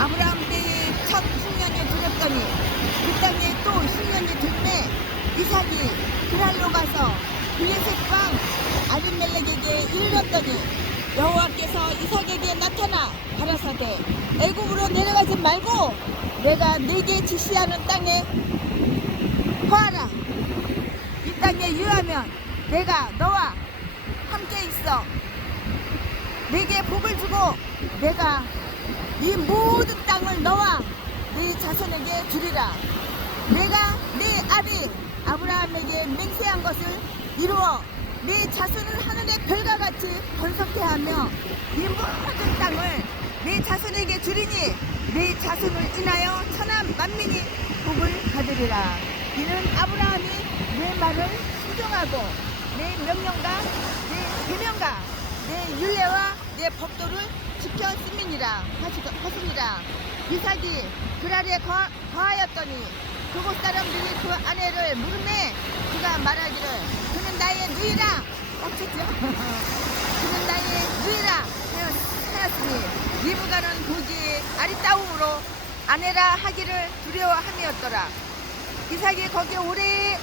아브라함 때에 첫 숙련이 들었더니 그 땅에 또 숙련이 들매 이삭이 그랄로 가서 블레셋 왕 아비멜렉에게 이르렀더니 여호와께서 이삭에게 나타나 가라사대 애굽으로 내려가지 말고 내가 네게 지시하는 땅에 거하라. 이 땅에 유하면 내가 너와 함께 있어 네게 복을 주고 내가 이 모든 땅을 너와 네 자손에게 주리라. 내가 네 아비 아브라함에게 맹세한 것을 이루어 네 자손을 하늘의 별과 같이 번성케 하며 이 모든 땅을 네 자손에게 주리니 네 자손을 인하여 천하 만민이 복을 받으리라. 이는 아브라함이 내 말을 순종하고 내 명령과 내 계명과 내 율례와 내 법도를 지켰음이니라 하시니라. 이삭이 그랄에 거하였더니 그곳 사람들이 그 아내를 물음에 그가 말하기를 그는 나의 누이라 멈췄죠. 그는 나의 누이라 하였으니 리브가는 보기에 아리따움으로 아내라 하기를 두려워함이었더라. 이삭이 거기에 오래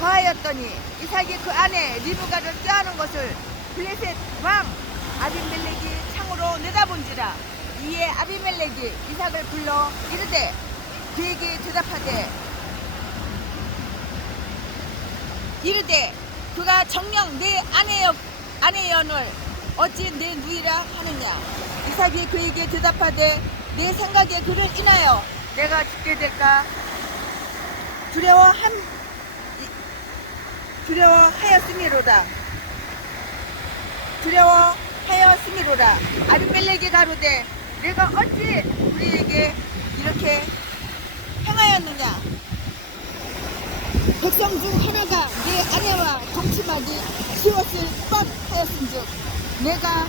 거하였더니 이삭이 그 아내 리브가를 껴안은 것을 블레셋 왕 아비멜렉이 창으로 내다본지라. 이에 아비멜렉이 이삭을 불러 이르되 그에게 대답하되 이르되 그가 정녕 내 아내연을 어찌 내 누이라 하느냐. 이삭이 그에게 대답하되 내 생각에 그를 인하여 내가 죽게 될까 두려워하였음이로다. 아비멜렉이 가로되 내가 어찌 우리에게 이렇게 행하였느냐. 백성 중 하나가 내 아내와 동침하기 쉬웠을 뻔하였은즉 내가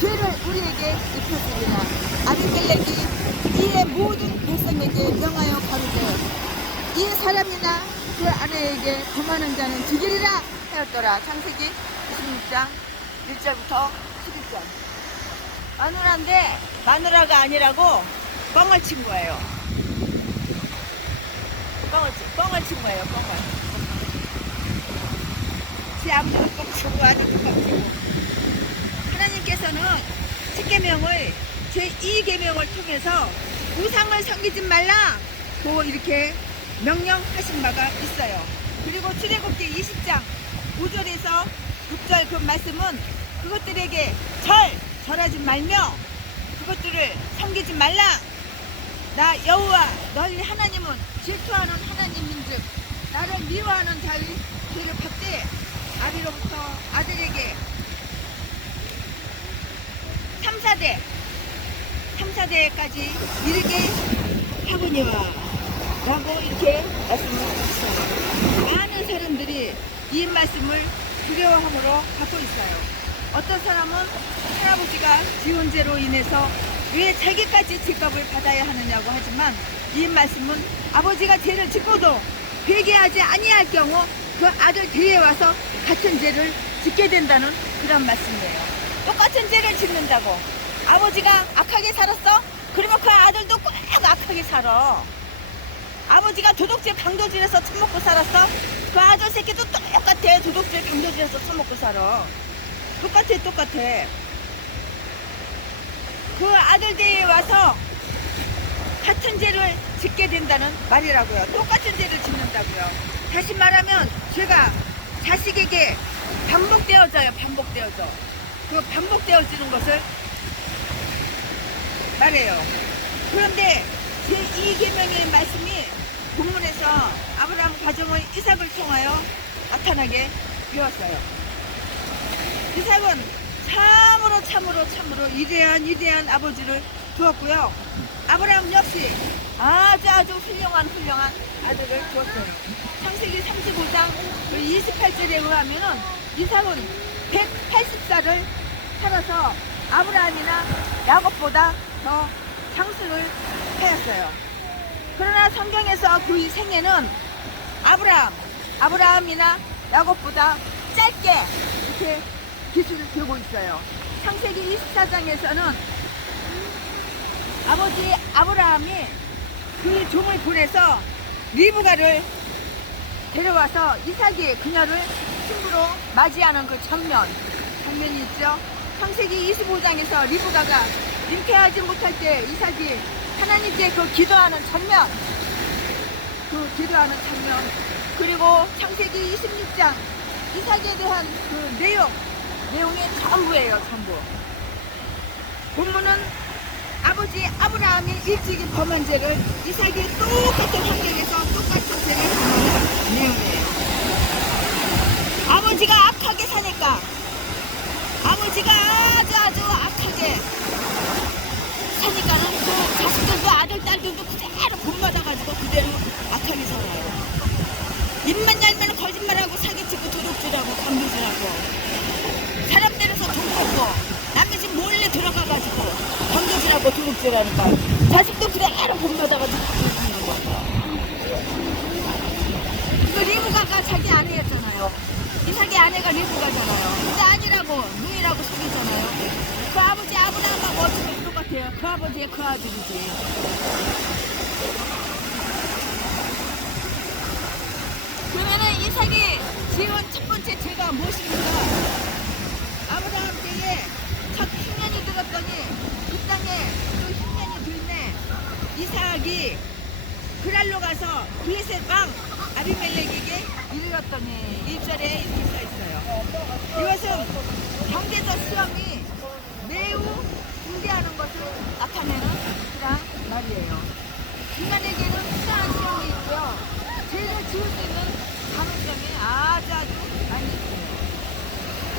죄를 우리에게 입혔으리라. 아비멜렉이 이에 모든 백성에게 명하여 가로되 이 사람이나 그 아내에게 범하는 자는 죽이리라 하였더라. 창세기 26장 1절부터 11절. 마누라인데 마누라가 아니라고 뻥을 친 거예요. 뻥을 친 거예요. 제 아버지가 뻥치고 아들도 뻥치고. 하나님께서는 10계명을 제2계명을 통해서 우상을 섬기지 말라고 이렇게 명령하신 바가 있어요. 그리고 출애굽기 20장 5절에서 6절 그 말씀은 그것들에게 절하지 말며 그것들을 섬기지 말라. 나 여호와 너희 하나님은 질투하는 하나님인즉 나를 미워하는 자의 죄를 받되 아비로부터 아들에게 3사대까지 이르게 하거니와 라고 이렇게 말씀을 하셨어요. 많은 사람들이 이 말씀을 두려워함으로 받고 있어요. 어떤 사람은 할아버지가 지은 죄로 인해서 왜 자기까지 죄값을 받아야 하느냐고 하지만 이 말씀은 아버지가 죄를 짓고도 회개하지 아니할 경우 그 아들 뒤에 와서 같은 죄를 짓게 된다는 그런 말씀이에요. 똑같은 죄를 짓는다고 아버지가 악하게 살았어? 그러면 그 아들도 꼭 악하게 살아. 아버지가 도둑질 강도질해서 처먹고 살았어? 그 아들 새끼도 똑같아. 도둑질 강도질해서 처먹고 살아. 똑같아. 그 아들 뒤에 와서 같은 죄를 짓게 된다는 말이라고요. 똑같은 죄를 짓는다고요. 다시 말하면 죄가 자식에게 반복되어져요. 그 반복되어지는 것을 말해요. 그런데 제2계명의 말씀이 본문에서 아브라함 가정의 이삭을 통하여 나타나게 되었어요. 이삭은 참으로 위대한 아버지를 두었고요. 아브라함 역시 아주 훌륭한 아들을 두었어요. 창세기 35장 28절에 의하면은 이삭은 180살을 살아서 아브라함이나 야곱보다 더 장수를 하였어요. 그러나 성경에서 그 생애는 아브라함이나 야곱보다 짧게 이렇게 기술을 들고 있어요. 창세기 24장에서는 아버지 아브라함이 그 종을 보내서 리브가를 데려와서 이삭이 그녀를 친구로 맞이하는 그 장면이 있죠. 창세기 25장에서 리브가가 잉태하지 못할 때 이삭이 하나님께 그 기도하는 장면, 그리고 창세기 26장 이삭에 대한 그 내용이 전부예요. 전부. 본문은 아버지 아브라함이 일찍이 범한 죄를 이삭이 똑같은 환경에서 똑같은 죄를 범하는 내용이에요. 아버지가 악하게 사니까, 아버지가 아주 악하게 사니까는 그 자식들도 아들, 딸들도 그대로 본받아가지고 그대로 악하게 살아요. 입만 열면 거짓말하고 사기치고 도둑질하고 강도질하고 사람 때려서 돈 받고 남의 집 몰래 들어가가지고 강도질하고 도둑질하니까 자식도 그대로 본받아가지고 강도질하는 거예요. 그 리브가가 자기 아내였잖아요. 이삭의 아내가 리브가잖아요. 근데 아니라고 누이라고 속이잖아요. 그 아버지 아브라함하고 어쩌면 똑같아요. 그 아버지의 그 아들이지. 그러면은 이삭이 지은 첫 번째 죄가 무엇입니까? 아브라함 때에 첫 흉년이 들었더니 이 땅에 또 흉년이 들네. 이삭이 그랄로 가서 블레셋 왕 아비멜렉에게 이르렀더니 1절에 이렇게 써 있어요. 이것은 경제적 시험이 매우 중대하는 것을 나타내는 그런 말이에요. 인간에게는 수많은 시험이 있고요. 죄를 지을 수 있는 가능성이 아주 많이 있어요.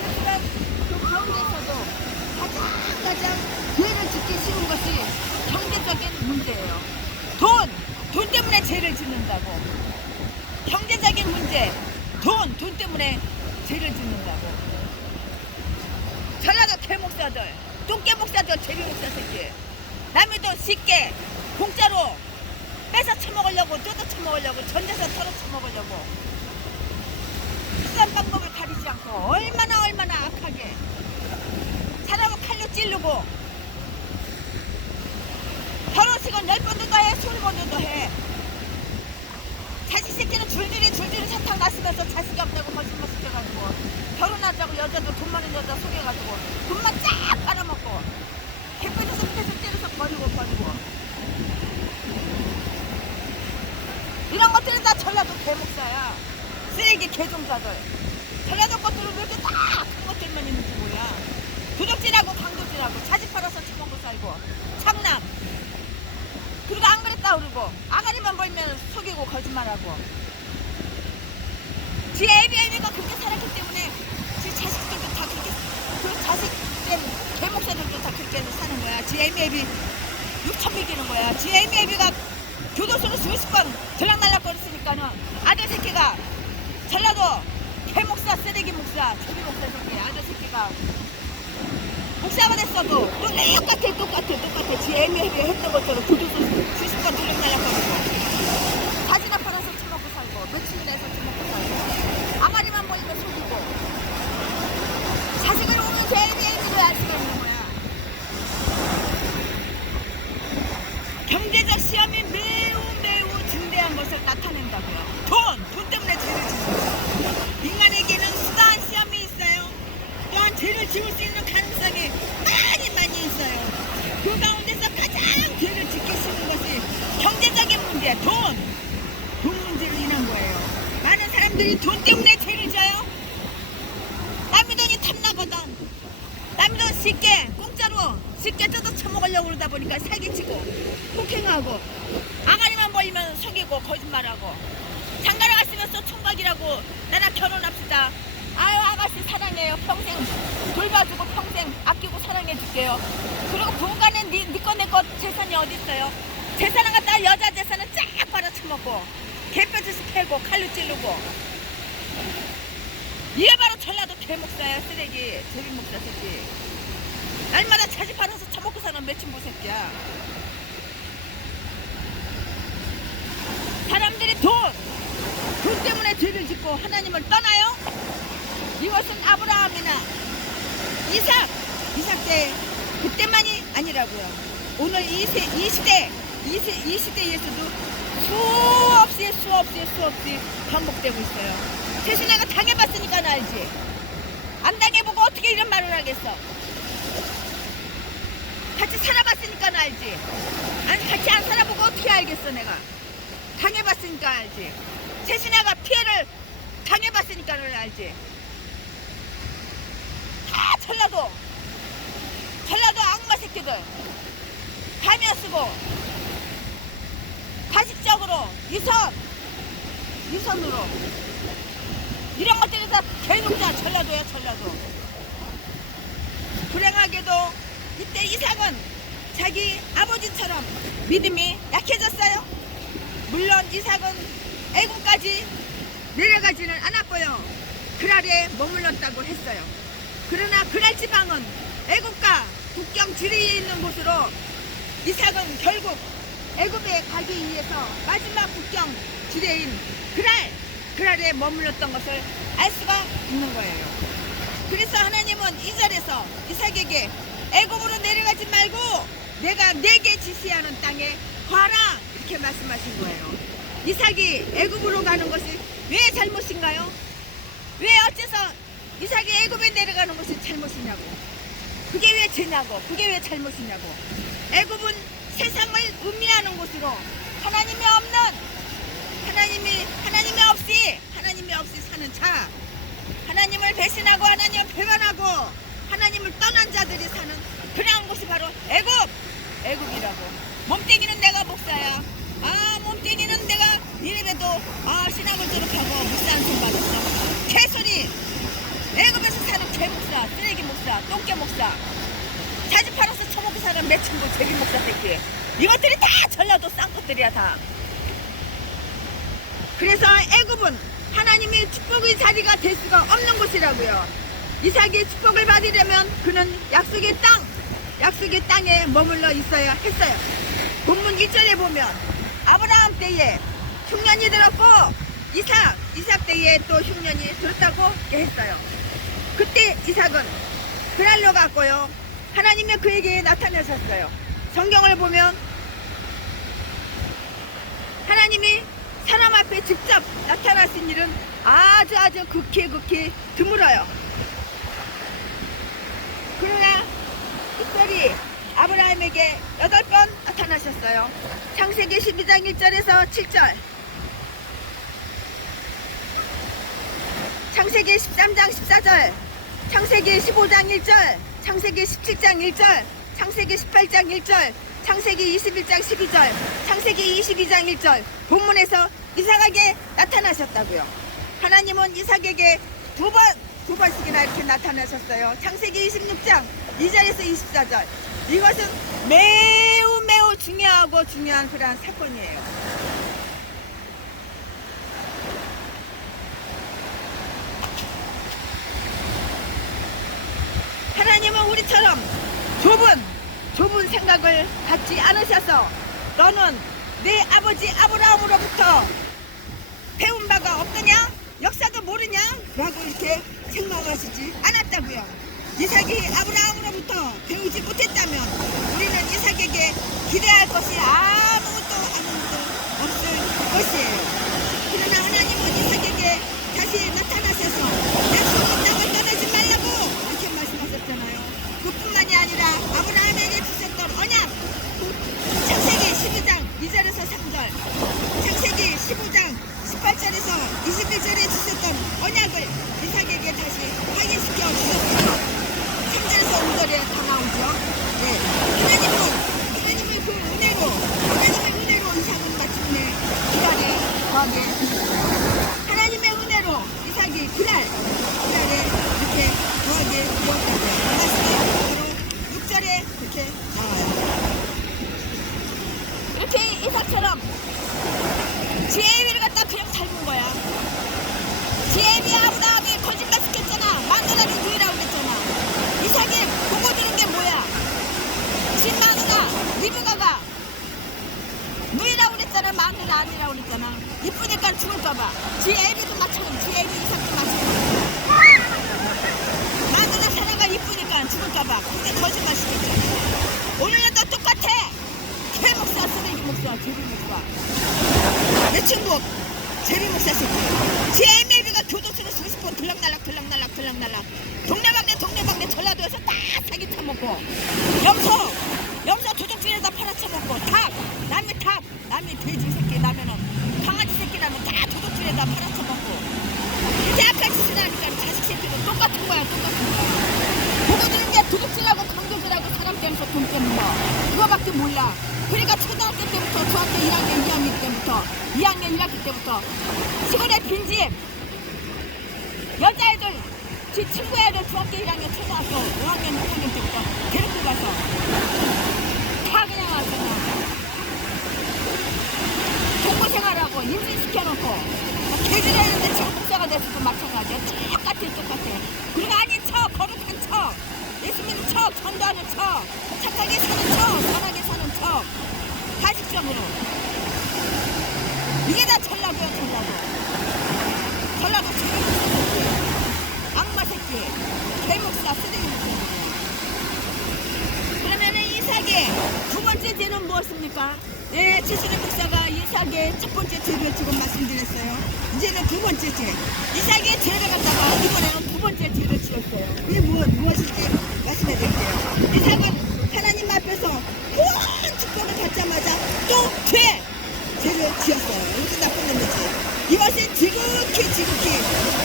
하지만 그 가운데서도 가장 죄를 짓기 쉬운 것이 경제적인 문제예요. 돈 때문에 죄를 짓는다고. 경제적인 문제, 돈 때문에 죄를 짓는다고. 전라도 개목사들, 똥개목사들, 제비목사 새끼. 남의 돈 쉽게 공짜로 뺏어 처먹으려고, 뜯어 처먹으려고, 전재산 털어 처먹으려고 수단 방법을 가리지 않고 얼마나 악하게 사람을 칼로 찌르고 결혼식은 10번도 더 해, 20번도 더 해. 자식 새끼는 줄줄이 사탕 났으면서 자식이 없다고 거짓말 시켜가지고 결혼하자고 여자도 돈 많은 여자 속여가지고 돈만 쫙 빨아먹고 개뼈에서 밑에서 때려서 버리고 이런 것들은 다 전라도 개목사야. 쓰레기 개종자들. 전라도 것들은 왜 이렇게 다 큰 것들만 있는지 몰라. 도둑질하고 강도질하고 자식 팔아서 처먹고 살고 창남. 그리고 안 그랬다 그러고 아가리만 벌면 속이고 거짓말하고. 지 애비가 그렇게 살았기 때문에 지 자식들도 다 그렇게, 그 자식된 개목사들도 다 그렇게 사는 거야. 지 애비 6천 먹이는 거야. 지 애비가 교도소로 수십 번 들락날락거렸으니까는 아들 새끼가 전라도 개목사, 쓰레기 목사, 제비 목사 새끼 아들 새끼가 목사가 됐어도 똑같아. 지 애비가 했던 것처럼 교도소 수십 번 들락날락거리고 자지나 팔아서 처먹고 살고 며칠 내서 처먹고 살고 아가리만 보이면 속이고 자식을 오면 제 애비를 알 수가 있는 거야. 경제적 시험이 매우 중대한 것을 나타낸다고요. 돈 때문에 죄를 짓습니다. 인간에게는 수다한 시험이 있어요. 또한 죄를 지을 수 있는 가능성이 많이 있어요. 그 가운데서 가장 죄를 짓기 쉬운 것이 경제적인 문제, 돈 문제로 인한 거예요. 많은 사람들이 돈 때문에 죄를 져요. 남의 돈이 탐나거든. 남의 돈 공짜로 쉽게 뜯어 처먹으려고 그러다 보니까 사기치고 폭행하고 아가리만 보이면 속이고 거짓말하고 장가를 갔으면서 총각이라고 나랑 결혼합시다. 아유 아가씨 사랑해요. 평생 돌봐주고 평생 아끼고 사랑해줄게요. 그리고 부부간에 니꺼 내꺼 재산이 어디 있어요. 재산을 갖다 여자 재산은 쫙 빨아쳐먹고 개뼈듯이 패고 칼로 찌르고. 이게 바로 전라도 개목사야. 쓰레기 제비목사 새끼. 날마다 자식 팔아서 처먹고 사는 매춘부 새끼야. 사람들이 돈 때문에 죄를 짓고 하나님을 떠나요? 이것은 아브라함이나 이삭 때 그때만이 아니라고요. 오늘 이 시대에서도 수없이 반복되고 있어요. 태신아가 당해봤으니까 알지. 안 당해보고 어떻게 이런 말을 하겠어. 같이 살아봤으니까 알지. 아니 같이 안 살아보고 어떻게 알겠어. 내가 당해봤으니까 알지. 태신아가 피해를 당해봤으니까 알지. 다 전라도 악마 새끼들 가면 쓰고 가식적으로 위선으로 이런 것들이 다 개놈자 전라도야. 전라도. 불행하게도 이때 이삭은 자기 아버지처럼 믿음이 약해졌어요. 물론 이삭은 애국까지 내려가지는 않았고요. 그랄에 머물렀다고 했어요. 그러나 그랄 지방은 애국과 국경 지리에 있는 곳으로 이삭은 결국 애굽에 가기 위해서 마지막 국경 지대인 그랄에 머물렀던 것을 알 수가 있는 거예요. 그래서 하나님은 이 절에서 이삭에게 애굽으로 내려가지 말고 내가 내게 지시하는 땅에 가라 이렇게 말씀하신 거예요. 이삭이 애굽으로 가는 것이 왜 잘못인가요? 왜 어째서 이삭이 애굽에 내려가는 것이 잘못이냐고. 그게 왜 죄냐고. 그게 왜 잘못이냐고. 애굽은 세상을 의미하는 곳으로 하나님이 없이 사는 자, 하나님을 배신하고 하나님을 배반하고 하나님을 떠난 자들이 사는 그런 곳이 바로 애굽이라고. 몸뚱이는 내가 목사야. 몸뚱이는 내가 이래봬도 신학을 졸업하고 목사 한통 받았어. 개소리. 애굽에서 사는 개목사, 쓰레기 목사, 똥개 목사, 자지 팔아서 처먹고 사는 매춘고 제비 목사 새끼. 이것들이 다 전라도 쌍것들이야 다. 그래서 애굽은 하나님의 축복의 자리가 될 수가 없는 곳이라고요. 이삭의 축복을 받으려면 그는 약속의 땅에 머물러 있어야 했어요. 본문 1절에 보면 아브라함 때에 흉년이 들었고 이삭 때에 또 흉년이 들었다고 했어요. 그때 이삭은 그랄로 갔고요. 하나님이 그에게 나타나셨어요. 성경을 보면 하나님이 사람 앞에 직접 나타나신 일은 아주 극히 드물어요. 그러나 특별히 아브라함에게 8번 나타나셨어요. 창세기 12장 1절에서 7절, 창세기 13장 14절, 창세기 15장 1절, 창세기 17장 1절, 창세기 18장 1절, 창세기 21장 12절, 창세기 22장 1절 본문에서 이삭에게 나타나셨다고요. 하나님은 이삭에게 두 번씩이나 이렇게 나타나셨어요. 창세기 26장 2절에서 24절. 이것은 매우 중요한 그러한 사건이에요. 하나님은 우리처럼 좁은 생각을 갖지 않으셔서 너는 내 아버지 아브라함으로부터 배운 바가 없느냐? 역사도 모르냐? 라고 이렇게 생각하시지 않았다고요. 이삭이 아브라함으로부터 배우지 못했다면 우리는 이삭에게 기대할 것이 아무것도 없을 것이에요. 그러나 하나님은 이삭에게 다시 나타나셔서 약속의 땅을 떠나지 말라고 이렇게 말씀하셨잖아요. 그뿐만이 아니라 아브라함에게 주셨던 언약, 창세기 12장 2절에서 3절, 창세기 15장 18절에서 21절에 주셨던 언약을 이삭에게 다시 확인시켜 주셨어요. 3절에서 5절에 다 나오죠. 네. 하나님의 그 은혜로 이삭은 마침내 그랄에 거하게 되었어요. 하나님의 은혜로 이삭이 그랄에 이렇게 거하게 되었다고요. 말씀이 6절에 그렇게 나와요. 이렇게 이삭처럼 지혜비를 갖다 그냥 닮은 거야. 지혜비 아브라함이 거짓말 시켰잖아. 마누라를 누이라고 그랬잖아. 이삭이 보고 들은 게 뭐야? 지 마누라 리브가가 누이라고 그랬잖아. 마누라 아니라고 그랬잖아. 이쁘니까 죽을까봐. 지혜비도 마찬가지. 지혜비 이삭도 마찬가지. 마누라 사내가 이쁘니까 죽을까봐. 근데 거짓말 시켰잖아. 오늘은 또 똑같아. 제비 목사. 내 친구 제비 목사 새끼. 제 애매비가 교도소로 수십 번 들락날락 동네방네 전라도에서 다 사기 타먹고 염소 도둑질에다 팔아쳐먹고 남의 돼지 새끼 나면은 강아지 새끼 나면 다 도둑질에다 팔아쳐먹고 이제 악한 짓을 하니까 자식 새끼도 똑같은 거야. 보고 들은 게 도둑질하고 강도질하고 사람 때문에 돈 때문에 그거밖에 몰라. 그러니까 초등학교 때부터 중학교 1학년 2학년 때부터 시골에 빈집 여자애들 지 친구 애들 중학교 1학년 초등학교 5학년 6학년 때부터 데리고 가서 다 그냥 와서 동고생활하고 임신시켜놓고 개질했는데 정복사가 됐어도 마찬가지야. 똑같아. 그리고 아닌 척 거룩한 척 예수 믿는 척 전도하는 척 착하게 사는 척 선하게 사는 척 가식적으로 이게 다 전라도야. 전라도 제비 악마 새끼 개목사 쓰레기 목사. 그러면은 이삭의 두 번째 죄는 무엇입니까? 네, 최순희 목사가 이삭의 첫 번째 죄를 지금 말씀드렸어요. 이제는 두 번째 죄. 이삭의 죄를 갖다가 이번에는 두 번째 죄를 지었어요. 그게 무엇인지 말씀해 드릴게요. 이삭은 하나님 앞에서 큰 축복을 받자마자 또 죄를 지었어요. 이렇게 나쁜 놈이지. 이것은 지극히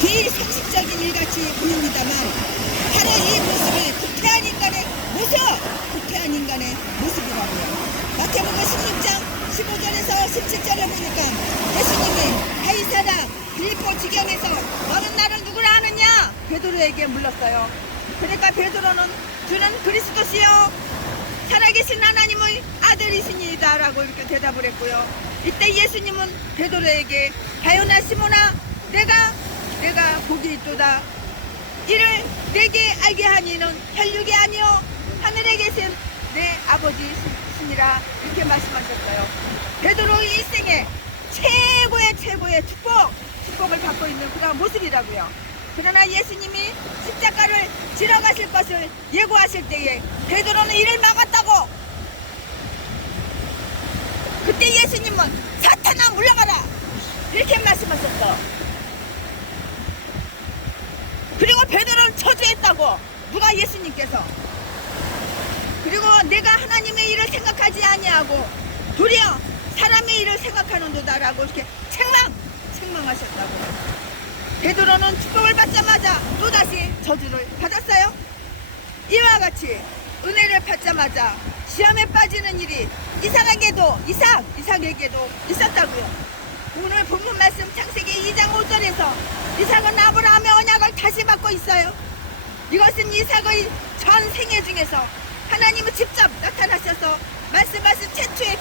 비상식적인 일같이 보입니다만 바로 이 모습이 부패한 인간의 모습이라고요. 마태복음 16장 15절에서 17절에 보니까 예수님이 가이사라 빌립보 지경에서 너는 나를 누구라 하느냐 베드로에게 물었어요. 그러니까 베드로는 주는 그리스도시요 살아계신 하나님의 아들이시니이다 라고 이렇게 대답을 했고요. 이때 예수님은 베드로에게 가요나 시몬아 내가 복이 있도다. 이를 내게 알게 하니는 혈육이 아니요 하늘에 계신 내 아버지시니라 이렇게 말씀하셨어요. 베드로의 일생에 최고의 축복을 받고 있는 그런 모습이라고요. 그러나 예수님이 십자가를 지러 가실 것을 예고하실 때에 베드로는 이를 막았다고. 그때 예수님은 사탄아 물러가라 이렇게 말씀하셨어. 그리고 베드로를 저주했다고. 누가? 예수님께서. 그리고 내가 하나님의 일을 생각하지 아니하고 도리어 사람의 일을 생각하는도다라고 이렇게 책망하셨다고. 베드로는 축복을 받자마자 또다시 저주를 받았어요. 이와 같이 은혜를 받자마자 시험에 빠지는 일이 이삭에게도 있었다고요. 오늘 본문 말씀 창세기 2장 5절에서 이삭은 아브라함의 언약을 다시 받고 있어요. 이것은 이삭의 전 생애 중에서 하나님은 직접 나타나셔서 말씀하신 최초의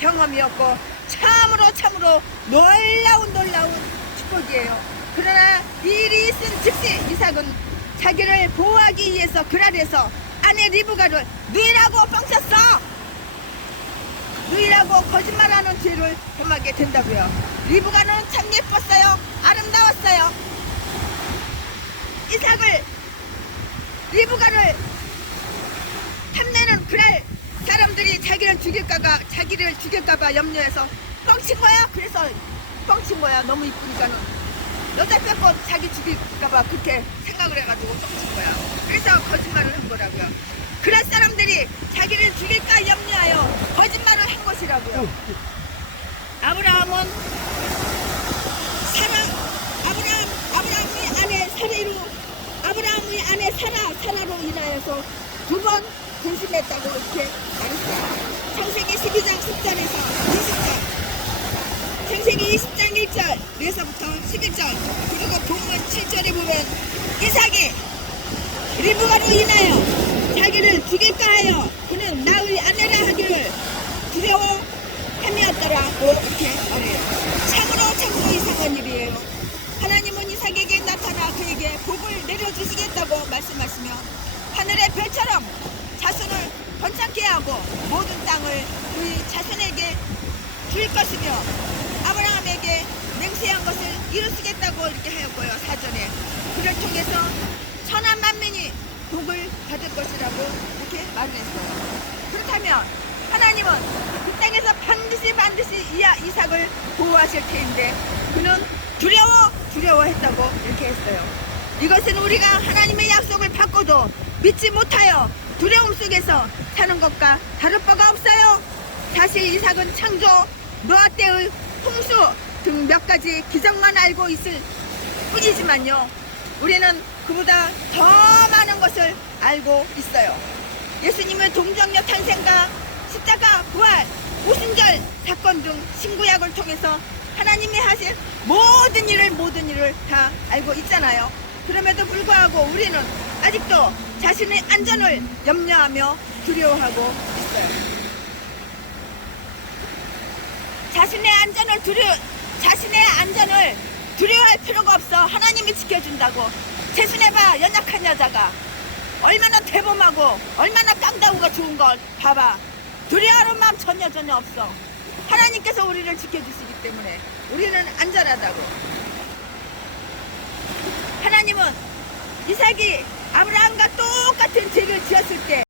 경험이었고 참으로 놀라운 축복이에요. 그러나 이 일이 있은 즉시 이삭은 자기를 보호하기 위해서 그랄에서 아내 리브가를 누이라고 뻥쳤어. 누이라고 거짓말하는 죄를 범하게 된다고요. 리브가는 참 예뻤어요. 아름다웠어요. 리브가를 탐내는 그랄 사람들이 자기를 죽일까봐 염려해서 뻥친 거야. 그래서 뻥친 거야. 너무 이쁘니까는 여자 뺏고 자기 죽일까봐 그렇게 생각을 해가지고 뻥친 거야. 그래서 거짓말을 한 거라고요. 그런 사람들이 자기를 죽일까 염려하여 거짓말을 한 것이라고요. 아브라함의 아내 사라로 인하여서 두 번 근심했다고 이렇게 말했어요. 창세기 12장 10절에서 20절, 창세기 20장 1절에서부터 11절, 그리고 본문 7절에 보면 이삭이 리브가로 인하여 자기를 죽일까 하여 그는 나의 아내라 하기를 두려워 헤매었더라고 이렇게 말해요. 참으로 이상한 일이에요. 하나님은 이삭에게 나타나 그에게 복을 내려주시겠다고 말씀하시며 하늘의 별처럼 자손을 번창케 하고 모든 땅을 그의 자손에게 줄 것이며 아브라함에게 맹세한 것을 이루시겠다고 이렇게 하였고요. 사전에 그를 통해서 천한 만민이 복을 받을 것이라고 이렇게 말을 했어요. 그렇다면 하나님은 그 땅에서 반드시 이삭을 보호하실 테인데 그는 두려워했다고 이렇게 했어요. 이것은 우리가 하나님의 약속을 받고도 믿지 못하여 두려움 속에서 사는 것과 다를 바가 없어요. 사실 이삭은 창조, 노아 때의 홍수 등 몇 가지 기적만 알고 있을 뿐이지만요, 우리는 그보다 더 많은 것을 알고 있어요. 예수님의 동정녀 탄생과 십자가 부활, 오순절 사건 등 신구약을 통해서 하나님이 하신 모든 일을 다 알고 있잖아요. 그럼에도 불구하고 우리는 아직도 자신의 안전을 염려하며 두려워하고 있어요. 자신의 안전을 두려워할 필요가 없어. 하나님이 지켜준다고. 재순해봐. 연약한 여자가 얼마나 대범하고 얼마나 깡다구가 좋은 걸 봐봐. 두려워하는 마음 전혀 없어. 하나님께서 우리를 지켜주시기 때문에 우리는 안전하다고. 하나님은 이삭이 아브라함과 똑같은 죄를 지었을 때